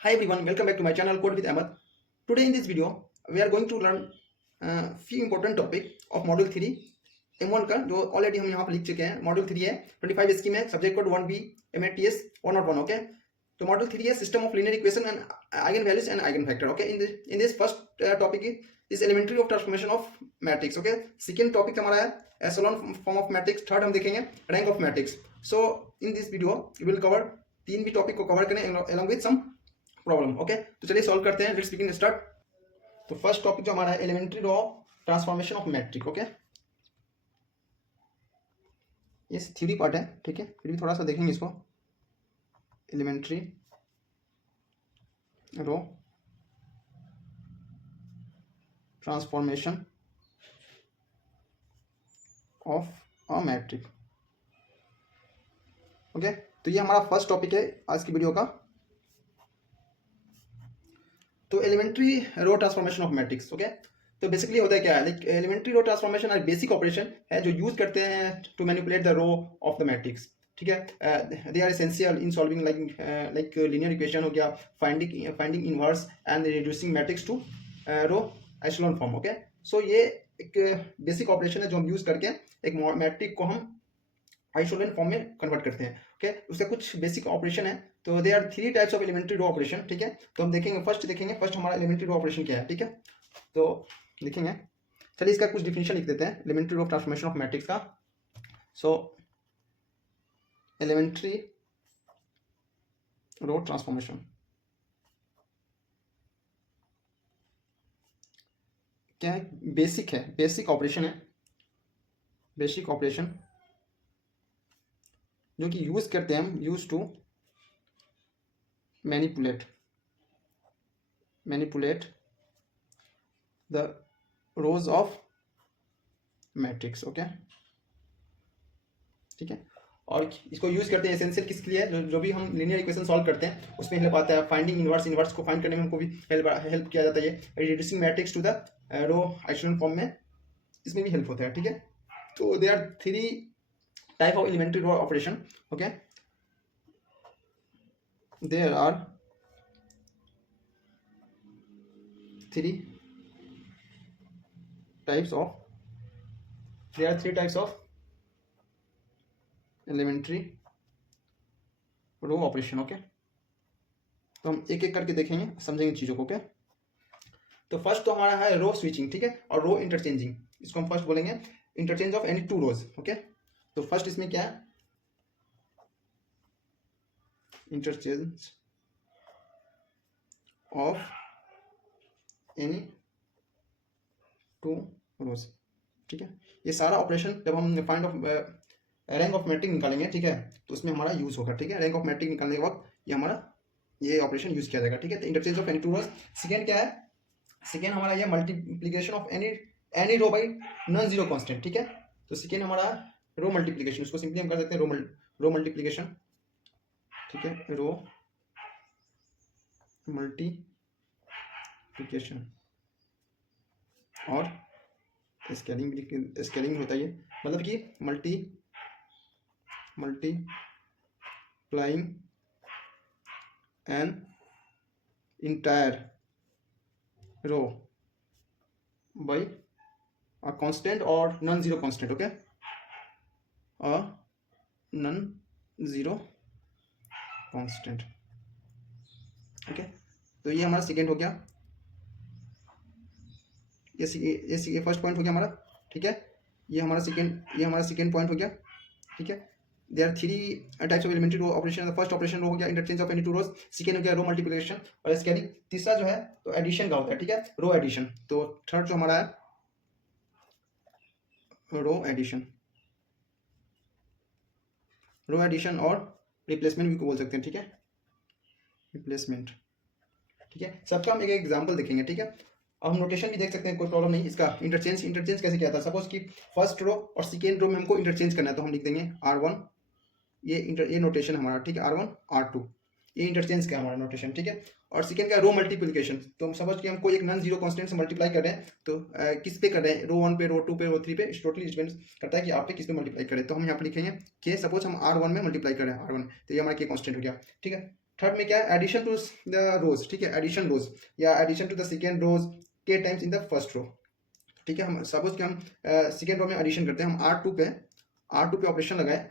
Hi everyone, welcome back to my channel Code with Ahmed. Today in this video, we are going to learn few important topic of Module 3 M1 का जो already हम यहाँ पर लिख चुके हैं. Module 3 है 25 स्कीम है, subject code 1B MATS 101. Okay, तो Module 3 है system of linear equation and eigen values and eigen factor. Okay, in this first topic is elementary of transformation of matrix. Okay, second topic हमारा है echelon form of matrix. Third हम देखेंगे rank of matrix. So in this video we will cover तीन भी topic को cover करें along with some problem. Okay, तो चलिए सॉल्व करते हैं. Let's begin start. तो फर्स्ट टॉपिक जो हमारा है elementary law transformation of matrix. Okay, ये थ्योरी पार्ट है, ठीक है, फिर भी थोड़ा सा देखेंगे इसको. Elementary row transformation of a matrix. Okay, तो ये हमारा फर्स्ट टॉपिक है आज की वीडियो का. तो elementary row transformation of matrix. Okay, तो बेसिकली होता है क्या है, लाइक एलिमेंट्री रो ट्रांसफॉर्मेशन एक बेसिक ऑपरेशन है जो यूज करते हैं to manipulate the row of the matrix. ठीक है, they are essential in solving like linear equation हो गया, finding inverse and reducing matrix to row echelon form. Okay, so ये एक बेसिक ऑपरेशन है जो हम यूज करके एक मैट्रिक को हम आइसोलेशन फॉर्म में कन्वर्ट करते हैं. ओके, उसका कुछ बेसिक ऑपरेशन है. तो they are three types of elementary row operation. ठीक है, तो हम देखेंगे फर्स्ट हमारा एलिमेंट्री रो ऑपरेशन क्या है. ठीक है, तो लिखेंगे, चलिए इसका कुछ डिफिनेशन लिख देते हैं elementary row transformation of matrix का. सो एलिमेंट्री रो ट्रांसफॉर्मेशन क्या है, बेसिक है, बेसिक ऑपरेशन है, बेसिक ऑपरेशन जो कि यूज करते हैं हम, use to manipulate the rows of matrix. Okay, ठीक है, और इसको यूज करते हैं एसेंशियल किसके लिए, जो भी हम लीनियर इक्वेशन सॉल्व करते हैं उसमें हेल्प आता है. फाइंडिंग इनवर्स को फाइंड करने में हमको भी हेल्प किया जाता है. ये reducing matrix to the row echelon form में इसमें भी हेल्प होता है. ठीक है, तो they are three type of elementary row operation. Okay, there are three types of elementary row operation. Okay, तो हम एक एक करके देखेंगे, समझेंगे चीजों को. ओके, तो फर्स्ट तो हमारा है रो स्विचिंग. ठीक है, और रो इंटरचेंजिंग. इसको हम फर्स्ट बोलेंगे interchange of any two rows. Okay, तो फर्स्ट इसमें क्या है, interchange of any two rows. ठीक है, ये सारा ऑपरेशन जब हम find of rank of matrix निकालेंगे, ठीक है, तो उसमें हमारा यूज होगा. ठीक है, रैंक ऑफ मैट्रिक निकालने के वक्त ये हमारा ये ऑपरेशन यूज किया जाएगा. ठीक है, तो interchange of any two rows. Second क्या है, सेकेंड हमारा ये multiplication of any row by non zero constant. ठीक है, तो सेकेंड हमारा रो मल्टीप्लीकेशन, उसको सिंपली हम कर सकते हैं रो मल्टीप्लीकेशन. ठीक है, रो मल्टीप्लीकेशन और स्केलिंग होता है ये, मतलब कि multiplying an entire row by a constant और non zero constant. Okay, a non zero constant. Okay, तो ये हमारा सेकेंड हो गया, ये फर्स्ट पॉइंट हो गया हमारा. ठीक है, ये हमारा सेकेंड पॉइंट हो गया. ठीक है, they are three types of elementary row operation. First operation हो गया interchange of any two rows. Second हो गया रो मल्टीप्लिकेशन और स्केलिंग. तीसरा जो है तो एडिशन का होता है. ठीक है, रो एडिशन. तो थर्ड जो हमारा है रो एडिशन और रिप्लेसमेंट भी बोल सकते हैं. ठीक है, रिप्लेसमेंट. ठीक है, सबका हम एक एग्जांपल देखेंगे. ठीक है, अब हम नोटेशन भी देख सकते हैं, कोई प्रॉब्लम नहीं. इसका इंटरचेंज कैसे किया था, सपोज कि फर्स्ट रो और सेकेंड रो में हमको इंटरचेंज करना है, तो हम लिख देंगे R1. ये नोटेशन हमारा. ठीक है, R1 R2 ये इंटरचेंज का हमारा नोटेशन. ठीक है, और सेकेंड का रो मल्टीप्लिकेशन. तो हम समझ कि हमको एक नॉन जीरो कांस्टेंट से मल्टीप्लाई कर रहे हैं, तो किस पे कर रहे हैं, रो 1 पे, रो 2 पे, रो 3 पे. टोटली डिपेंड करता है कि आप पे किस पे मल्टीप्लाई करें. तो हम यहाँ पे लिखेंगे कि सपोज हम R1 में मल्टीप्लाई कर रहे हैं R1, तो ये हमारा के कांस्टेंट हो गया. ठीक है, थर्ड में क्या है, एडिशन टू द रोज, ठीक है, एडिशन रोज या addition to the second rows के times in the first row, ठीक है। हम सपोज कि हम सेकेंड रो में एडिशन करते हैं, हम R2 पे ऑपरेशन लगाए,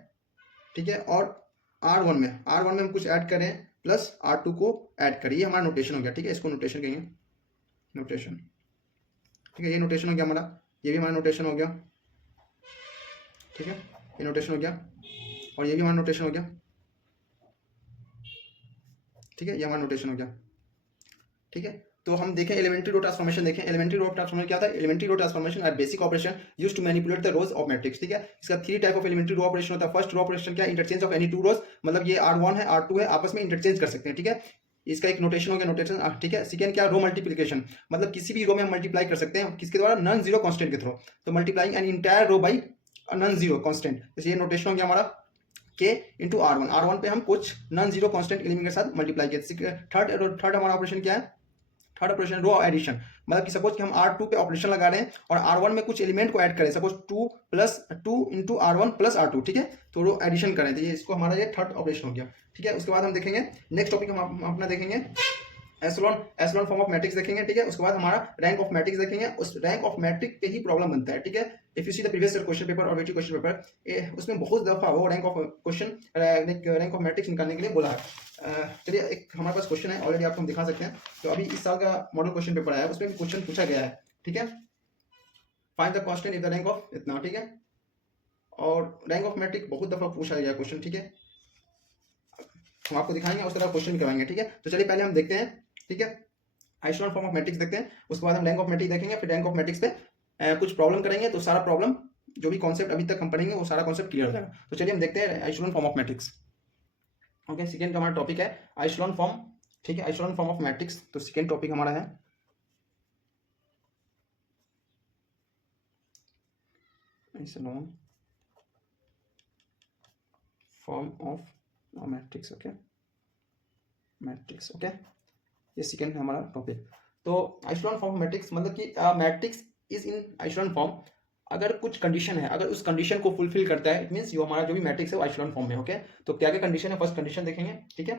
ठीक है, और R1 में हम कुछ ऐड करें प्लस R2 को ऐड करें, ये हमारा नोटेशन हो गया, ठीक है। इसको नोटेशन कहेंगे, नोटेशन, ठीक है, ये नोटेशन हो गया हमारा, ये भी हमारा नोटेशन हो गया, ठीक है, ये नोटेशन हो गया, और ये भी हमारा नोटेशन हो गया, ठीक है, ये हमारा नोटेशन हो गया, ठीक है। तो हम देखें एलिमेंट्री रो ट्रांसफॉर्मेशन, देखें एलिमेंट्री रो ट्रांसफॉर्मेशन क्या था। Elementary row transformation are basic operation used to manipulate the rows of matrix, ठीक है। इसका 3 type of elementary row operation होता है। फर्स्ट रो ऑपरेशन क्या, इंटरचेंज ऑफ एनी 2 रोज, मतलब ये R1 है R2 है, आपस में इंटरचेंज कर सकते हैं, ठीक है, इसका एक नोटेशन हो गया, नोटेशन, ठीक है। सेकंड क्या, रो मल्टीप्लिकेशन, मतलब किसी भी रो में हम मल्टीप्लाई कर सकते हैं, किसके द्वारा, नॉन जीरो कांस्टेंट के थ्रू, तो multiplying an entire row by non zero constant, जैसे ये नोटेशन हो गया हमारा के इंटू R1 पे हम कुछ नॉन जीरो कांस्टेंट एलिमेंट के साथ मल्टीप्लाई किया। थर्ड हमारा ऑपरेशन क्या है, थर्ड ऑपरेशन रो एडिशन, मतलब कि सपोज कि हम R2 पे ऑपरेशन लगा रहे हैं और R1 में कुछ एलिमेंट को ऐड करें, suppose 2 plus 2 into R1 plus R2, ठीक है, तो रो एडिशन करें, तो ये इसको हमारा ये थर्ड ऑपरेशन हो गया, ठीक है। उसके बाद हम देखेंगे नेक्स्ट टॉपिक, हम अपना देखेंगे एसलॉन फॉर्म ऑफ मैट्रिक्स देखेंगे, ठीक है। उसके बाद हमारा रैंक ऑफ मैट्रिक्स देखेंगे, उस रैंक ऑफ मैट्रिक पे ही प्रॉब्लम बनता है, ठीक है। If you see the previous question paper और क्वेश्चन पेपर, उसमें बहुत दफा वो rank of question, rank of matrix निकालने के लिए बोला है। चलिए एक हमारे पास क्वेश्चन है ऑलरेडी, आपको हम दिखा सकते हैं। तो अभी इस साल का मॉडल क्वेश्चन पेपर आया है, उसमें भी क्वेश्चन पूछा गया है, ठीक है। Find the constant if the rank of इतना, ठीक है, और रैंक ऑफ मैट्रिक बहुत दफा पूछा गया क्वेश्चन, ठीक है, हम आपको दिखाएंगे, उस तरह क्वेश्चन भी कराएंगे, ठीक है। तो चलिए पहले हम देखते हैं, ठीक है, आइसोलॉन फॉर्म ऑफ मैट्रिक्स देखते हैं, उसके बाद हम रैंक ऑफ मैट्रिक्स देखेंगे, फिर रैंक ऑफ मैट्रिक्स पे कुछ प्रॉब्लम करेंगे, तो सारा प्रॉब्लम जो भी कॉन्सेप्ट अभी तक हम पढ़ेंगे वो सारा कॉन्सेप्ट क्लियर हो जाएगा। तो चलिए हम देखते हैं echelon form of matrix, okay. Second का हमारा टॉपिक है आइसोलॉन फॉर्म, ठीक है, आइसोलॉन फॉर्म ऑफ मैट्रिक्स, तो सेकंड टॉपिक हमारा है echelon form of matrix, okay, matrix, okay, ये सेकंड है हमारा टॉपिक। तो आइसोलॉन फॉर्म ऑफ मैट्रिक्स मतलब कि मैट्रिक्स इज इन आइसोलॉन फॉर्म, अगर कुछ कंडीशन है, अगर उस कंडीशन को फुलफिल करता है, इट मींस जो हमारा जो भी मैट्रिक्स है वो आइसोलॉन फॉर्म में, ओके। तो क्या क्या कंडीशन है, फर्स्ट कंडीशन देखेंगे, ठीक है,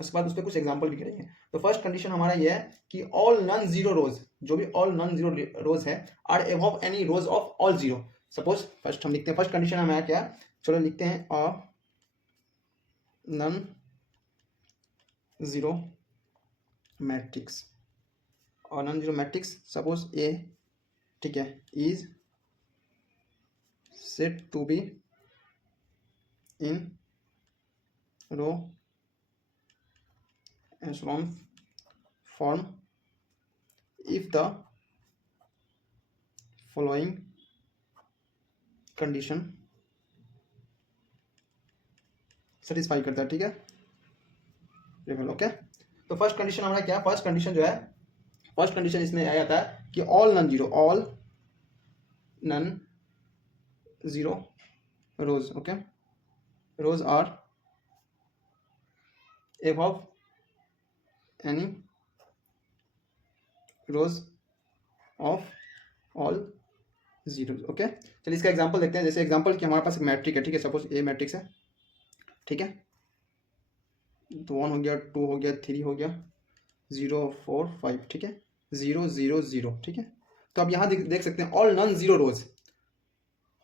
उसके बाद उस पर कुछ एग्जांपल भी करेंगे। तो फर्स्ट कंडीशन हमारा ये है कि ऑल नॉन जीरो रोज, जो भी ऑल नॉन जीरो रोज है, are above any rows of all zero. Suppose first हम लिखते हैं, फर्स्ट कंडीशन हमारा क्या, चलो लिखते हैं अ नॉन जीरो मैट्रिक्स, और non zero matrix suppose A, ठीक है, is said to be in row echelon form if the following condition satisfy करता है, ठीक है, लेवल, ओके। तो फर्स्ट कंडीशन हमारा क्या, फर्स्ट कंडीशन जो है, फर्स्ट कंडीशन इसमें आ जाता है कि all non zero rows, okay, rows are above any rows of all zeros, okay. चलिए इसका एग्जांपल देखते हैं, जैसे एग्जांपल कि हमारे पास एक मैट्रिक है, ठीक है, सपोज ए मैट्रिक्स है, ठीक है, तो 1 हो गया, 2 हो गया, 3 हो गया, 0 4 5, ठीक है, 0 0 0, ठीक है। तो अब यहाँ देख सकते हैं all non zero rows,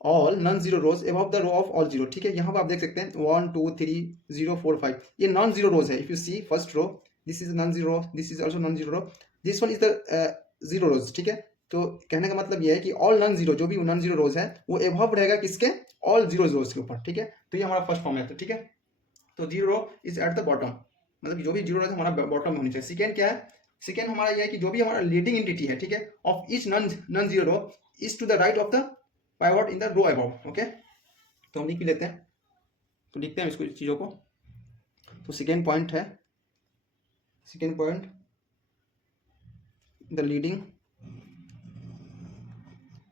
all non zero rows above the row of all zero, ठीक है। यहाँ पर आप देख सकते हैं 1 2 3 0 4 5, ये नॉन जीरो रोज है। If you see first row, this is non zero, this is also non zero row, this one is the zero rows, ठीक है। तो कहने का मतलब ये है कि ऑल नॉन जीरो, जो भी नॉन जीरो रोज है वो अबव रहेगा किसके, ऑल जीरो रोज के ऊपर, ठीक है। तो ये हमारा फर्स्ट फॉर्म है, ठीक है। तो zero row is at the bottom, मतलब कि जो भी जीरो रोज हमारा बॉटम में होनी चाहिए। सेकेंड क्या है, सेकेंड हमारा ये है कि जो भी हमारा लीडिंग एंटिटी है, ठीक है, of each non zero row is to the right of the pivot in the row above, okay. तो हम लिख भी लेते हैं, तो लिखते हैं इसको, इस चीज़ों को। तो सेकेंड पॉइंट है, सेकेंड पॉइंट, द लीडिंग,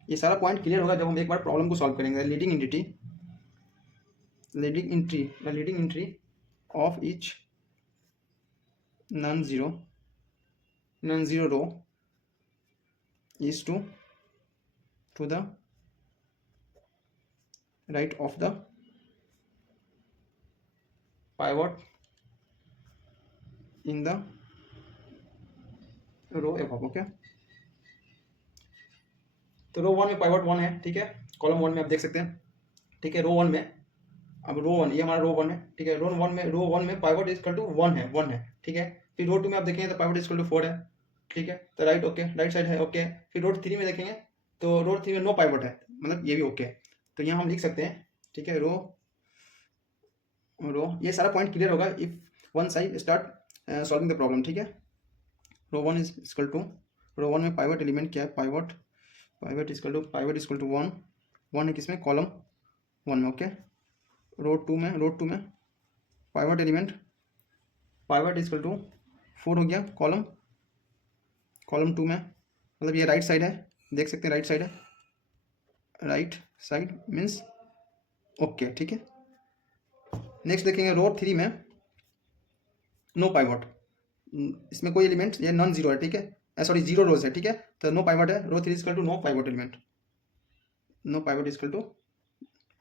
ये सारा पॉइंट क्लियर होगा जब हम एक बार प्रॉब्लम को सॉल्व करेंगे। Leading entity, leading entry of each non zero row is to the right of the pivot in the row above. Okay, तो रो 1 में पाइवट 1 है, ठीक है, कॉलम 1 में आप देख सकते हैं, ठीक है, रो 1 में, अब रो 1 ये हमारा रो 1 है, ठीक है, रो 1 में पाइवट इज इक्वल टू 1 है, ठीक है, फिर रो 2 में आप देखेंगे तो पाइवट इज इक्वल टू 4 है, ठीक है, तो राइट, ओके, राइट साइड है, ओके, फिर रो 3 में देखेंगे तो रो 3 में नो पाइवट है, मतलब ये भी ओके, तो यहाँ हम लिख सकते हैं, ठीक है, रो ये सारा पॉइंट क्लियर होगा if one side start solving the problem, ठीक है, रो 1 इज इक्वल टू, रो 1 में पाइवट एलिमेंट क्या है, पाइवट इज इक्वल टू 1 है किसमें, कॉलम 1 में, ओके, रो 2 में pivot element pivot is equal to 4 हो गया, कॉलम 2 में, मतलब ये राइट साइड है, देख सकते हैं राइट साइड है, राइट साइड मीन्स ओके, ठीक है, नेक्स्ट देखेंगे रो 3 में नो पाइवट, इसमें कोई एलिमेंट ये नॉन जीरो है, ठीक है, सॉरी जीरो रोज है, ठीक है, तो नो पाइवट है, row 3 equal to no pivot element, no pivot equal to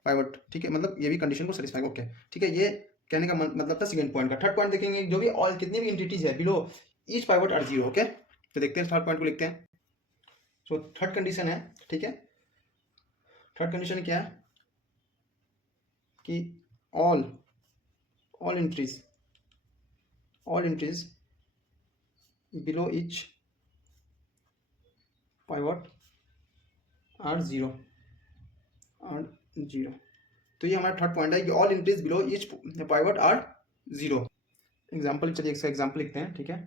pivot, ठीक है, मतलब ये भी कंडीशन को सेटिस्फाई, ओके, ठीक है, ये कहने का मतलब था सेकंड पॉइंट का। थर्ड पॉइंट देखेंगे, जो भी और कितनी भी एंटिटीज है below each pivot are zero, okay, तो देखते हैं थर्ड पॉइंट को लिखते हैं। सो थर्ड कंडीशन है, ठीक है, थर्ड कंडीशन क्या है कि all entries below each pivot are zero, तो ये हमारा थर्ड पॉइंट है कि all entries below each pivot are zero. Example, चलिए इसका एग्जाम्पल लिखते हैं, ठीक है,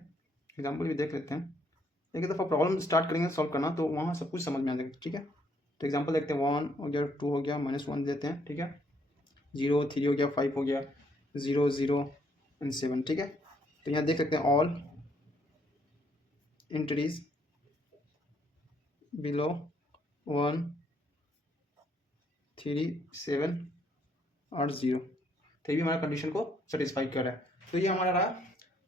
एग्जाम्पल भी देख लेते हैं, एक दफ़ा प्रॉब्लम स्टार्ट करेंगे सॉल्व करना तो वहाँ सब कुछ समझ में आ जाएगा, ठीक है, तो एग्जाम्पल देखते हैं, 1 हो गया, 2 हो गया, -1 देते हैं, ठीक है, 0, 3 हो गया, 5 हो गया, 0, 0 एंड 7, ठीक है, तो यहाँ देख सकते हैं ऑल एंट्रीज बिलो 1, 3, 7 और 0, तो ये भी हमारा कंडीशन को सेटिस्फाई कर रहा है, तो ये हमारा रहा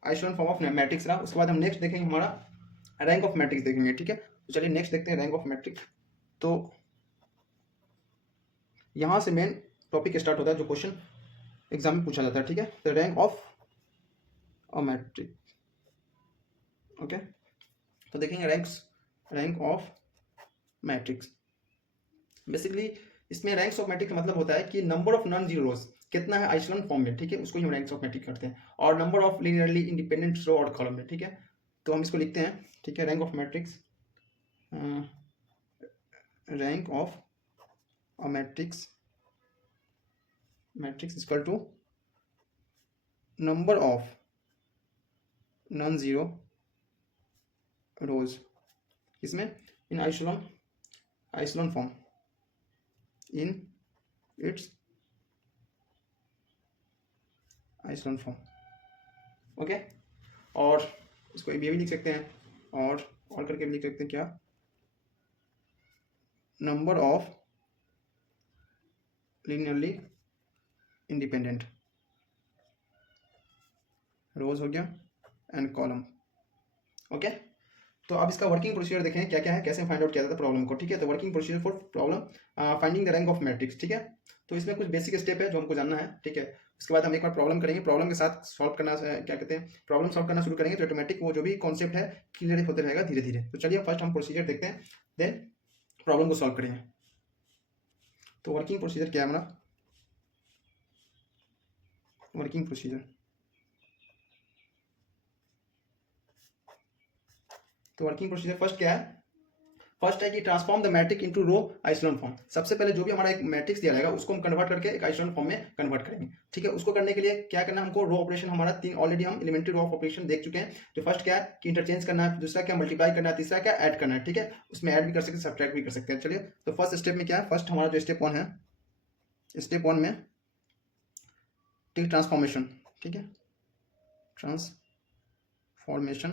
आइसोटोन फॉर्म ऑफ मैट्रिक्स रहा। उसके बाद हम नेक्स्ट देखेंगे हमारा रैंक ऑफ मैट्रिक्स देखेंगे, ठीक है, तो चलिए नेक्स्ट देखते हैं रैंक ऑफ मैट्रिक्स। तो यहाँ से मेन टॉपिक स्टार्ट होता है जो क्वेश्चन एग्जाम में पूछा जाता है, ठीक है, तो rank of a matrix, okay, तो देखेंगे रैंक ऑफ मैट्रिक्स। बेसिकली इसमें रैंक्स ऑफ मैट्रिक्स का मतलब होता है कि नंबर ऑफ नॉन जीरो रोज कितना है आइसोटोन फॉर्म में, ठीक है, उसको ही हम रैंक्स ऑफ मैट्रिक्स करते हैं, और नंबर ऑफ लीनियरली इंडिपेंडेंट रो और कॉलम में, ठीक है, तो हम इसको लिखते हैं, ठीक है, rank of matrix, rank of a matrix equal to number of non zero rows इसमें in echelon form in its echelon form, okay, और इसको ये भी लिख सकते हैं, और करके भी लिख सकते हैं क्या, नंबर ऑफ लीनियरली इंडिपेंडेंट रोज हो गया एंड कॉलम, ओके, तो अब इसका वर्किंग प्रोसीजर देखें क्या क्या है, कैसे फाइंड आउट किया जाता है प्रॉब्लम को, ठीक है, तो working procedure for problem finding the rank of matrix, ठीक है, तो इसमें कुछ बेसिक स्टेप है जो हमको जानना है, ठीक है, उसके बाद हम एक बार प्रॉब्लम करेंगे, प्रॉब्लम के साथ सॉल्व करना क्या कहते हैं, प्रॉब्लम सॉल्व करना शुरू करेंगे तो ऑटोमेटिक वो जो भी कॉन्सेप्ट है क्लियर होते रहेगा धीरे धीरे। तो चलिए फर्स्ट हम प्रोसीजर देखते हैं, देन प्रॉब्लम को सॉल्व करेंगे। तो वर्किंग प्रोसीजर क्या है हमारा, वर्किंग प्रोसीजर, तो वर्किंग प्रोसीजर फर्स्ट क्या है, फर्स्ट है कि transform the matrix into row isotone form. सबसे पहले जो भी हमारा एक मैट्रिक्स दिया जाएगा उसको हम कन्वर्ट करके एक आइसोटोन फॉर्म में कन्वर्ट करेंगे, ठीक है, उसको करने के लिए क्या करना है हमको, रो ऑपरेशन हमारा 3 ऑलरेडी हम एलिमेंट्री रो ऑपरेशन देख चुके हैं, तो फर्स्ट क्या है कि इंटरचेंज करना है, दूसरा क्या मल्टीप्लाई करना है, तीसरा क्या ऐड करना है, ठीक है, उसमें ऐड भी कर सकते हैं सब्ट्रैक्ट भी कर सकते हैं। चलिए तो फर्स्ट स्टेप में क्या है, फर्स्ट हमारा जो स्टेप 1 है, स्टेप 1 में ठीक ट्रांसफॉर्मेशन, ठीक है, ट्रांसफॉर्मेशन,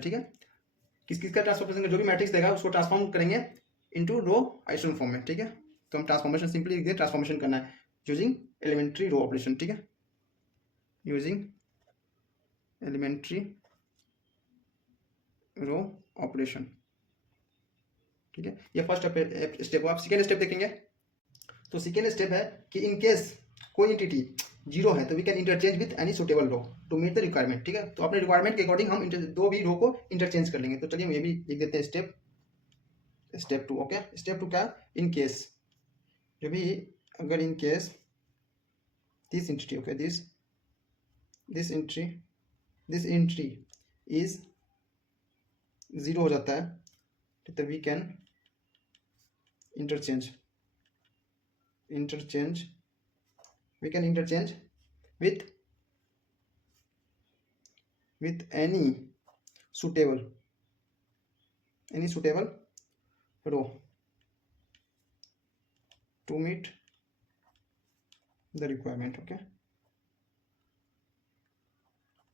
ठीक है, किस का ट्रांसफॉर्मेशन, जो भी मैट्रिक्स देगा उसको ट्रांसफॉर्म करेंगे इनटू रो आइसोटोन फॉर्म में, ठीक है, तो हम ट्रांसफॉर्मेशन सिंपली लिख दें, ट्रांसफॉर्मेशन करना है यूजिंग एलिमेंट्री रो ऑपरेशन, ठीक है, यूजिंग एलिमेंट्री रो ऑपरेशन, ठीक है, ये फर्स्ट स्टेप हो। आप सेकेंड स्टेप देखेंगे, तो सेकेंड स्टेप है कि इन केस कोई एंटिटी जीरो है तो we can interchange with any suitable row to meet the requirement, ठीक है। तो अपने रिक्वायरमेंट के अकॉर्डिंग हम दो भी रो को इंटरचेंज कर लेंगे। तो चलिए हम ये भी लिख देते हैं स्टेप 2। ओके, स्टेप 2 क्या, इन केस, जो भी अगर in case this entity, okay, this entry is zero हो जाता है तो we can interchange we can interchange with any suitable row to meet the requirement। Okay,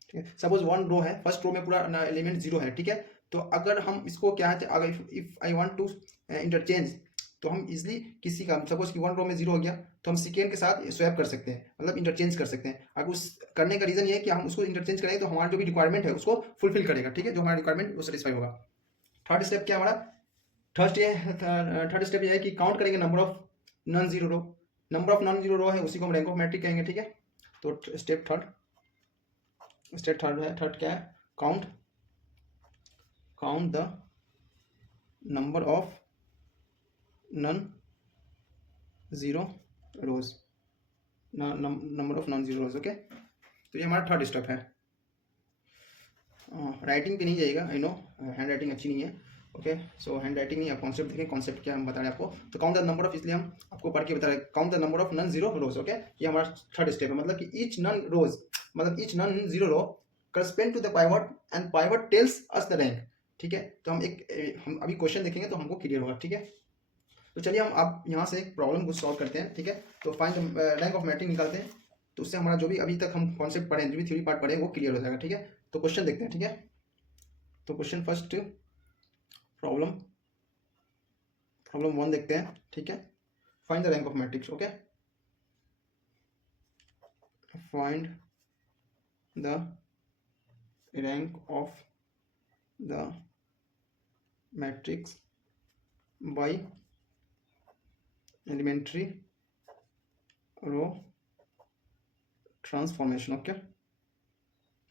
ठीक है। सपोज वन रो है, फर्स्ट रो में पूरा एलिमेंट जीरो है, ठीक है। तो अगर हम इसको क्या है, अगर if I want to interchange, तो हम इजिली किसी का, सपोज कि वन रो में जीरो हो गया तो हम सेकेंड के साथ स्वैप कर सकते हैं, मतलब इंटरचेंज कर सकते हैं। अगर उस करने का रीजन ये है कि हम उसको इंटरचेंज करेंगे तो हमारा जो भी रिक्वायरमेंट है उसको फुलफिल करेगा, ठीक है, जो हमारा रिक्वायरमेंट वो सेटिस्फाई होगा। थर्ड स्टेप क्या हमारा, थर्ड स्टेप ये है कि काउंट करेंगे number of non zero row. Number of non zero row है उसी को हम रैंक ऑफ मैट्रिक कहेंगे, ठीक है। तो स्टेप थर्ड है, थर्ड क्या है, count the number of non zero rose, number of non zero rows. Okay, तो ये हमारा थर्ड स्टेप है। राइटिंग पे नहीं जाएगा, आई नो हैंड राइटिंग अच्छी नहीं है। ओके, सो हैंड राइटिंग नहीं, आप कॉन्सेप्ट देखें, कॉन्सेप्ट क्या हम बता रहे हैं आपको। तो काउंट द नंबर ऑफ, इसलिए हम आपको पढ़ के बता रहे हैं, count the number of non zero rows. Okay, ये हमारा थर्ड स्टेप है, मतलब कि ईच नॉन रोज, मतलब each non zero row correspond to the pivot and pivot tells us the rank, ठीक है। तो हम अभी क्वेश्चन देखेंगे तो हमको क्लियर होगा, ठीक है। तो चलिए हम अब यहाँ से एक प्रॉब्लम को सॉल्व करते हैं, ठीक है। तो find the rank of matrix निकालते हैं, तो उससे हमारा जो भी अभी तक हम कॉन्सेप्ट पढ़े हैं, जो भी थ्योरी पार्ट पढ़े वो क्लियर हो जाएगा, ठीक है। तो क्वेश्चन देखते हैं, ठीक है। तो क्वेश्चन फर्स्ट प्रॉब्लम 1 देखते हैं, ठीक है। Find the rank of matrix. Okay, find the rank of the matrix by elementary row transformation. Okay,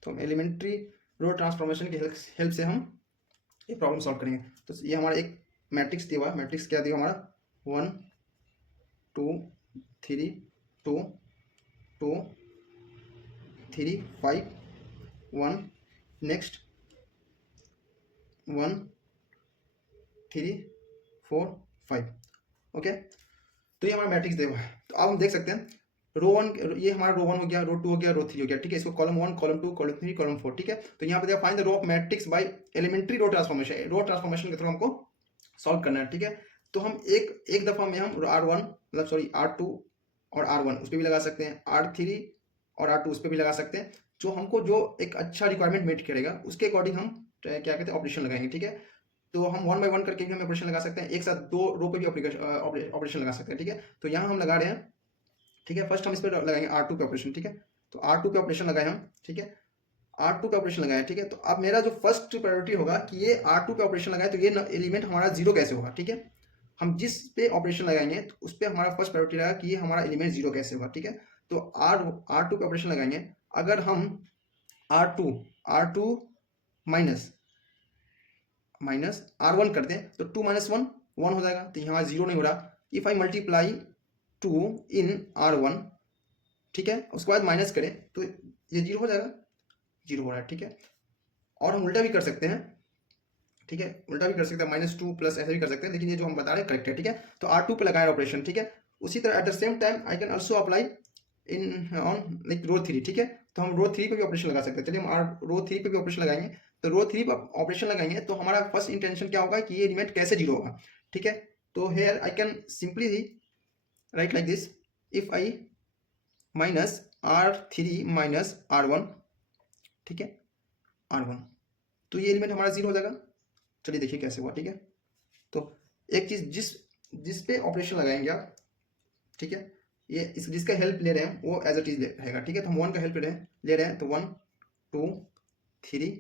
तो एलिमेंट्री रो ट्रांसफॉर्मेशन की हेल्प से हम ये प्रॉब्लम सॉल्व करेंगे। तो ये हमारा एक मैट्रिक्स दिया हुआ है, मैट्रिक्स क्या दिया हमारा, 1 2 3 2 2 3 5 1, नेक्स्ट 1 3 4 5। ओके, तो ये हमारा मैट्रिक्स दिया हुआ है। तो अब हम देख सकते हैं रो 1, ये हमारा रो 1 हो गया, रो 2 हो गया, रो 3 हो गया, ठीक है। इसको कॉलम 1, कॉलम 2, कॉलम 3, कॉलम 4, ठीक है। तो यहाँ पे देखा find the row of matrix by elementary row transformation, row transformation के थ्रू हमको सॉल्व करना है, ठीक है। तो हम एक दफा में हम R1 मतलब सॉरी R2 और R1 उस पर भी लगा सकते हैं, R3 और R2 उस पर भी लगा सकते हैं। जो हमको जो एक अच्छा रिक्वायरमेंट मीट करेगा उसके अकॉर्डिंग हम क्या कहते हैं ऑपरेशन लगाएंगे, ठीक है। तो हम 1 बाय 1 करके भी हम ऑपरेशन लगा सकते हैं, एक साथ दो रो पे भी ऑपरेशन लगा सकते हैं, ठीक है। तो यहाँ हम लगा रहे हैं, ठीक है। फर्स्ट हम इस पर लगाएंगे R2 पे ऑपरेशन, ठीक है। तो R2 पे ऑपरेशन लगाए हम, ठीक है, R2 पे ऑपरेशन लगाए, ठीक है। तो अब मेरा जो फर्स्ट प्रायोरिटी होगा कि ये R2 पे ऑपरेशन लगाए तो ये एलिमेंट हमारा जीरो कैसे होगा, ठीक है। हम जिस पे ऑपरेशन लगाएंगे तो उस पे हमारा फर्स्ट प्रायोरिटी रहेगा कि ये हमारा एलिमेंट जीरो कैसे होगा, ठीक है। तो R2 पे ऑपरेशन लगाएंगे, अगर हम R2 माइनस R1 कर दें तो 2 - 1 1 हो जाएगा, तो यहाँ जीरो नहीं हो रहा। If I multiply 2 in R1, ठीक है, उसके बाद माइनस करें तो ये जीरो हो जाएगा, जीरो हो रहा है, ठीक है। और हम उल्टा भी कर सकते हैं, ठीक है, उल्टा भी कर सकते हैं, -2 प्लस ऐसे भी कर सकते हैं, लेकिन ये जो हम बता रहे हैं करेक्ट है, ठीक है। तो R2 पे लगाए ऑपरेशन, ठीक है। उसी तरह at the same time I can also apply in on like row 3, ठीक है। तो हम रो 3 पे भी ऑपरेशन लगा सकते हैं। चलिए हम रो 3 पे भी ऑपरेशन लगाएंगे। तो रो 3 पे ऑपरेशन लगाएंगे तो हमारा फर्स्ट इंटेंशन क्या होगा कि ये एलिमेंट कैसे जीरो होगा, ठीक है। तो here I can simply write like this, if I minus R3 minus R1, ठीक है, R1, तो ये एलिमेंट हमारा जीरो हो जाएगा। चलिए देखिए कैसे हुआ, ठीक है। तो एक चीज जिस पे ऑपरेशन लगाएंगे आप, ठीक है, ये जिसका हेल्प ले रहे हैं वो एज अ टीज रहेगा, ठीक है। तो हम 1 का हेल्प ले रहे हैं तो 1 2 3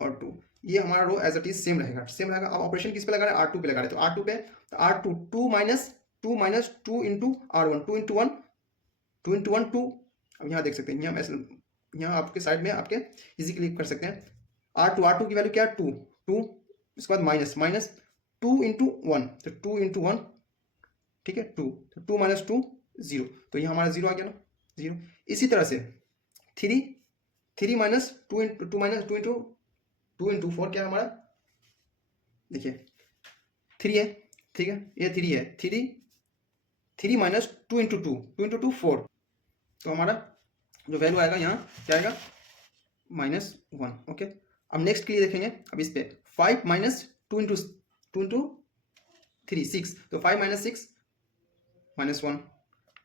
और 2, ये हमारा रो एज अ टीज सेम रहेगा। अब ऑपरेशन किस पे लगा रहे हैं, R2 पे लगा रहे हैं। तो R2 पे R2 2 - 2 इंटू R1, 2 इंटू 1 2 अब यहाँ देख सकते हैं, यहाँ ऐसे यहाँ आपके साइड में आपके इजीली कर सकते हैं। आर टू की वैल्यू क्या है, 2 2, उसके बाद माइनस 2 इंटू 1, तो 2 इंटू 1, ठीक है 2, तो 2 माइनस 2 0, तो यहाँ हमारा 0 आ गया ना, 0। इसी तरह से 3 माइनस 2 इंटू 2 माइनस 2 इंटू 4 क्या है हमारा, देखिए 3 है, ठीक है ये 3 है, 3 माइनस 2 इंटू 2 4, तो हमारा जो वैल्यू आएगा यहाँ क्या आएगा, -1। ओके, अब नेक्स्ट के लिए देखेंगे, अब इस पे 5 माइनस 2 इंटू 3 6, तो 5 माइनस 6 -1।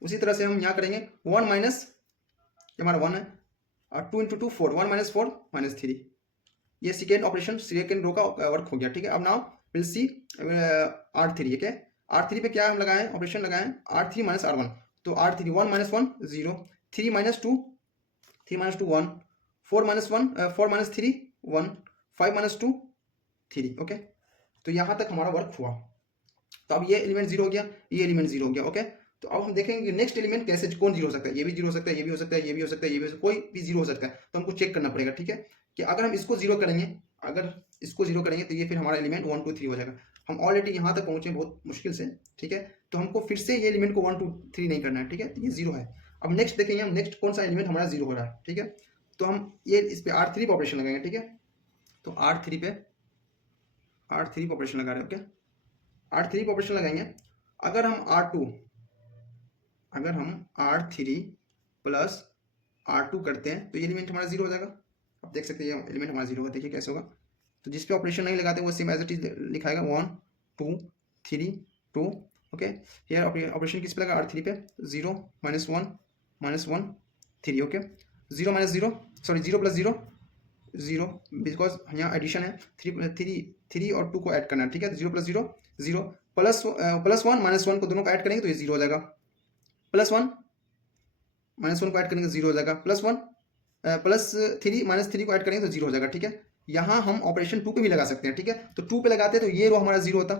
उसी तरह से हम यहाँ करेंगे 1 माइनस, ये हमारा 1 है, और 2 इंटू 2 4, 1 माइनस 4 -3। ये सेकेंड ऑपरेशन, सेकेंड रो का वर्क हो गया, ठीक है। अब now will see R3, okay. R3 पे क्या हम लगाए हैं, ऑपरेशन लगाए हैं R3 माइनस R1, तो R3 1 minus 1 0, 3 minus 2 1, 4 minus 1 4 minus 3 1, 5 minus 2 3, okay. तो यहाँ तक हमारा वर्क हुआ। तो अब ये एलिमेंट 0 हो गया, ये एलिमेंट 0 हो गया, ओके। तो अब हम देखेंगे कि नेक्स्ट एलिमेंट कैसे, कौन 0 हो सकता है, ये भी 0 हो सकता है, ये भी हो सकता है, ये भी हो सकता है, ये भी कोई भी 0 हो सकता है। तो हमको चेक करना पड़ेगा, ठीक है, कि अगर हम इसको 0 करेंगे, अगर इसको 0 करेंगे तो ये फिर हमारा एलिमेंट 1 2 3 हो जाएगा। हम ऑलरेडी यहाँ तक पहुंचे बहुत मुश्किल से, ठीक है। तो हमको फिर से ये एलिमेंट को 1 2 3 नहीं करना है, ठीक है, तो ये 0 है। अब नेक्स्ट देखेंगे हम, नेक्स्ट कौन सा एलिमेंट हमारा 0 हो रहा है, ठीक है। तो हम ये इस पे R3 पे ऑपरेशन लगाएंगे, ठीक है। तो R3 पे ऑपरेशन लगा रहे हैं, ओके। R3 पे ऑपरेशन लगाएंगे, अगर हम R3 प्लस R2 करते हैं तो ये एलिमेंट हमारा 0 हो जाएगा। आप देख सकते हैं ये एलिमेंट हमारा 0 होगा, देखिए कैसे होगा। तो जिस पे ऑपरेशन नहीं लगाते वो सेम एज इट इज लिखाएगा 1 2 3 2, ओके। हियर ऑपरेशन किस पे लगा, R3 पे, 0 -1 3, okay. 0 minus 0, sorry 0 plus 0 0, because यहाँ एडिशन है, 3 और 2 को ऐड करना है, ठीक है। 0 प्लस 0 0, प्लस 1 -1 को दोनों को ऐड करेंगे तो ये 0 हो जाएगा, +1 -1 को ऐड करेंगे तो 0 हो जाएगा, +3 -3 को ऐड करेंगे तो 0 हो जाएगा, ठीक है। यहाँ हम ऑपरेशन 2 पे भी लगा सकते हैं, ठीक है। तो 2 पे लगाते हैं तो ये रो हमारा 0 होता,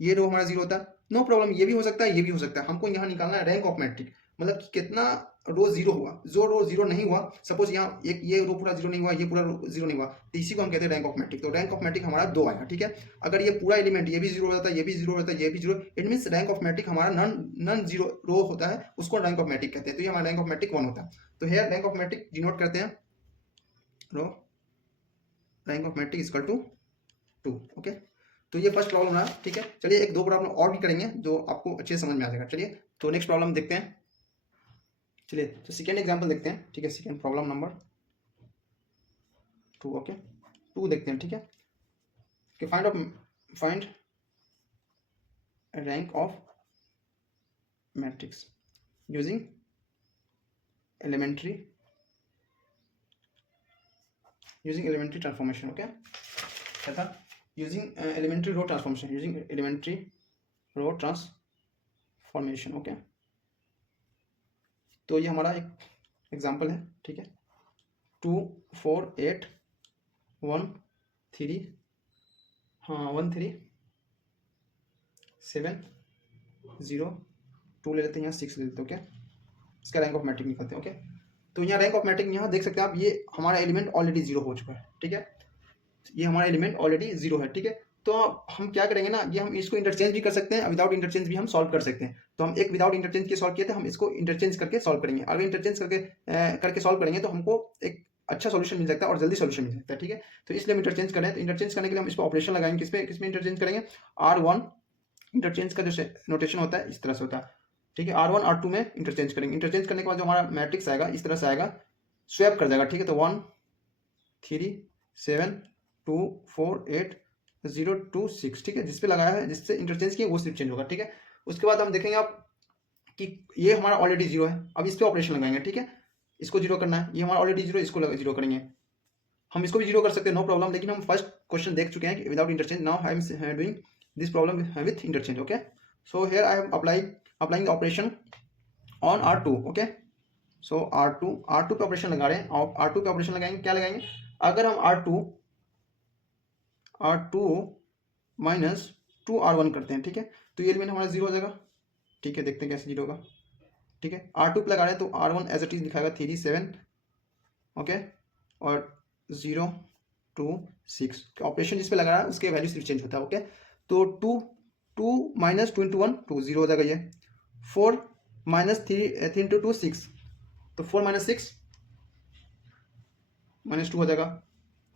ये रो हमारा 0 होता, नो प्रॉब्लम, ये भी हो सकता है, ये भी हो सकता है। हमको यहाँ निकालना है रैंक ऑफ मैट्रिक, मतलब कि कितना रो 0 हुआ। जो रो 0 नहीं हुआ, सपोज यहाँ एक ये रो पूरा 0 नहीं हुआ, ये पूरा रो 0 नहीं हुआ, तो इसी को हम कहते हैं रैंक ऑफ मैट्रिक। तो रैंक ऑफ मैट्रिक हमारा 2 आया, ठीक है। अगर ये पूरा एलिमेंट ये भी 0 हो जाता है, ये भी 0 हो जाता है, ये भी 0, it means rank of matrix हमारा नन 0 रो होता है, उसको रैंक ऑफ मैट्रिक कहते हैं। तो ये हमारा रैंक ऑफ मैट्रिक 1 होता है। तो here rank of matric denote करते हैं row rank of matric equal to 2, okay. तो ये फर्स्ट प्रॉब्लम रहा, ठीक है। चलिए एक 2 प्रॉब्लम और भी करेंगे जो आपको अच्छे समझ में आ जाएगा। चलिए तो नेक्स्ट प्रॉब्लम देखते हैं। चलिए तो सेकेंड एग्जांपल देखते हैं, ठीक है। Second problem number 2, okay. 2 देखते हैं, ठीक है। कि find rank of matrix using elementary transformation, okay. क्या था, using elementary row transformation, okay. तो ये हमारा एक एग्जांपल है, ठीक है। 2 4 8 1 3, हाँ 1 3 7 0 2 ले लेते हैं, यहाँ 6 ले लेते हैं, ओके। इसका रैंक ऑफ मैट्रिक निकालते हैं, ओके। तो यहाँ रैंक ऑफ मैट्रिक यहाँ देख सकते हैं आप, ये हमारा एलिमेंट ऑलरेडी 0 हो चुका है, ठीक है। ये हमारा एलिमेंट ऑलरेडी 0 है, ठीक है। तो हम क्या करेंगे ना, ये हम इसको इंटरचेंज भी कर सकते हैं, विदाउट इंटरचेंज भी हम सॉल्व कर सकते हैं। तो हम एक विदाउट इंटरचेंज के सॉल्व किए थे, हम इसको इंटरचेंज करके सॉल्व करेंगे। अगर इंटरचेंज करके सॉल्व करेंगे तो हमको एक अच्छा सॉल्यूशन मिल सकता है और जल्दी सॉल्यूशन मिल सकता है, ठीक है। तो इसलिए हम इंटरचेंज करें, तो इंटरचेंज करने के लिए हम इसको ऑपरेशन लगाएंगे, किसमें इंटरचेंज करेंगे, R1। इंटरचेंज का जो नोटेशन होता है इस तरह से होता है, ठीक है। R1 R2 में इंटरचेंज करेंगे। इंटरचेंज करने के बाद जो हमारा मैट्रिक्स आएगा इस तरह से आएगा, स्वैप कर जाएगा, ठीक है। तो 1 3 7 2 4 8 0 2 6, ठीक है। जिस पे लगाया है, जिससे इंटरचेंज किया वो सिर्फ चेंज होगा, ठीक है। उसके बाद हम देखेंगे आप कि ये हमारा ऑलरेडी 0 है, अब इस पे ऑपरेशन लगाएंगे, ठीक है। इसको 0 करना है, ये हमारा ऑलरेडी 0, इसको 0 करेंगे। हम इसको भी 0 कर सकते हैं, नो प्रॉब्लम, लेकिन हम फर्स्ट क्वेश्चन देख चुके हैं कि without interchange. Now I am doing this problem with interchange, okay. So here I am applying the operation on R2, okay. So R2 पे ऑपरेशन लगा रहे हैं, R2 पे ऑपरेशन लगाएंगे, क्या लगाएंगे, अगर हम R2 माइनस 2 R1 करते हैं, ठीक है, तो ये एलिमेंट हमारा 0 हो जाएगा, ठीक है। देखते हैं कैसे 0 होगा, ठीक है। R2 पे लगा रहे हैं तो R1 एज इट इज लिखाएगा 3 7, ओके, और 0 2 6। ऑपरेशन जिस पे लगा रहा है उसके वैल्यू सिर्फ चेंज होता है, ओके। तो 2 माइनस 2 इंटू 1 2 0 हो जाएगा ये। 4 माइनस 3 इंटू 2 6, तो 4 माइनस 6 माइनस 2 हो जाएगा।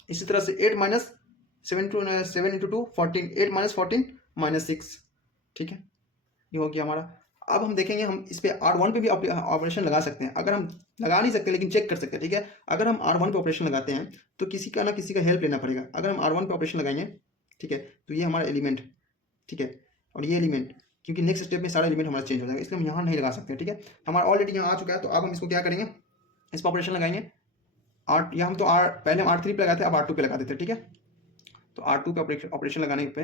इसी तरह से 8 माइनस 7 इंटू 2 14, 8 माइनस 14 माइनस 6, ठीक है, ये हो गया हमारा। अब हम देखेंगे हम इस पे R1 पे भी ऑपरेशन लगा सकते हैं। अगर हम लगा नहीं सकते लेकिन चेक कर सकते हैं, ठीक है। अगर हम R1 पे ऑपरेशन लगाते हैं तो किसी का ना किसी का हेल्प लेना पड़ेगा। अगर हम R1 पे ऑपरेशन लगाएंगे, ठीक है, तो ये हमारा एलिमेंट, ठीक है, और ये एलिमेंट, क्योंकि नेक्स्ट स्टेप में सारा एलिमेंट हमारा चेंज हो जाएगा, इसलिए हम यहाँ नहीं लगा सकते, ठीक है। हमारा ऑलरेडी यहाँ आ चुका है, तो अब हम इसको क्या करेंगे, इस पर ऑपरेशन लगाएंगे। या हम तो पहले हम R3 पे लगाते हैं, अब R2 पे लगा देते हैं, ठीक है। तो R2 पे ऑपरेशन लगाने पे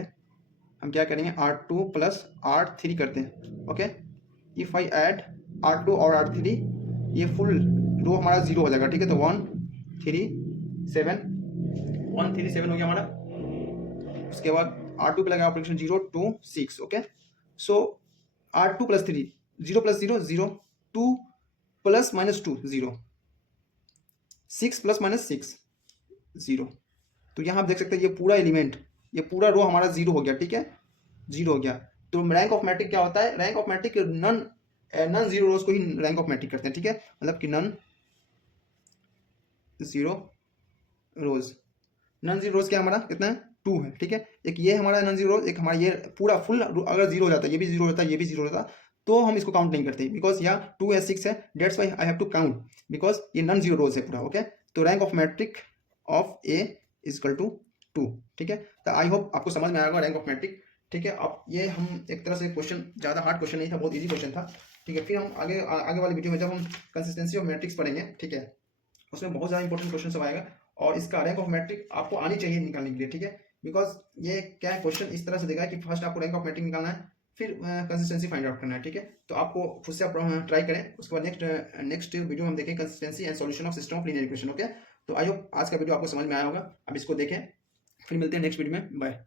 हम क्या करेंगे, R2 प्लस R3 करते हैं, okay. If I add R2 और R3, ये फुल रो हमारा 0 हो जाएगा, ठीक है। तो 1 3 7 1 3 7 हो गया हमारा। उसके बाद R2 पे लगा ऑपरेशन 0 2 6, ओके। सो R2 plus 3, 0 plus 0 0, 2 plus minus 2 0, 6 plus minus 6 0। तो यहाँ आप देख सकते हैं ये पूरा एलिमेंट, ये पूरा रो हमारा 0 हो गया, ठीक है, 0 हो गया। तो रैंक ऑफ मैट्रिक क्या होता है, rank of matrix non zero rows को ही रैंक ऑफ मैट्रिक करते हैं, ठीक है। मतलब कि non zero rows, non zero rows क्या हमारा कितना है, 2 है, ठीक है। एक ये हमारा नन जीरो, एक हमारा ये पूरा फुल अगर 0 हो जाता है, ये भी 0 होता है, ये भी 0 होता, तो हम इसको काउंट नहीं करते, बिकॉज यहाँ 2 है 6 है, that's why I have to count, because ये नन जीरो रोज है पूरा, ओके। तो rank of matrix of A is equal to 2, ठीक है। तो आई होप आपको समझ में आएगा रैंक ऑफ मैट्रिक, ठीक है। अब ये हम एक तरह से क्वेश्चन ज़्यादा हार्ड क्वेश्चन नहीं था, बहुत इजी क्वेश्चन था, ठीक है। फिर हम आगे वाली वीडियो में जब हम कंसिस्टेंसी ऑफ मैट्रिक्स पढ़ेंगे, ठीक है, उसमें बहुत ज़्यादा इंपॉर्टेंट क्वेश्चन सब आएगा, और इसका रैंक ऑफ मैट्रिक आपको आनी चाहिए निकालने के लिए, ठीक है। बिकॉज ये क्या है, क्वेश्चन इस तरह से देगा कि फर्स्ट आपको रैंक ऑफ मैट्रिक निकालना है, फिर कंसिस्टेंसी फाइंड आउट करना है, ठीक है। तो आपको खुद से आप ट्राई करें, उसके बाद नेक्स्ट वीडियो में हम देखें consistency and solution of system of linear equation, okay. तो आई होप आज का वीडियो आपको समझ में आया होगा। अब इसको देखें, फिर मिलते हैं नेक्स्ट वीडियो में, बाय।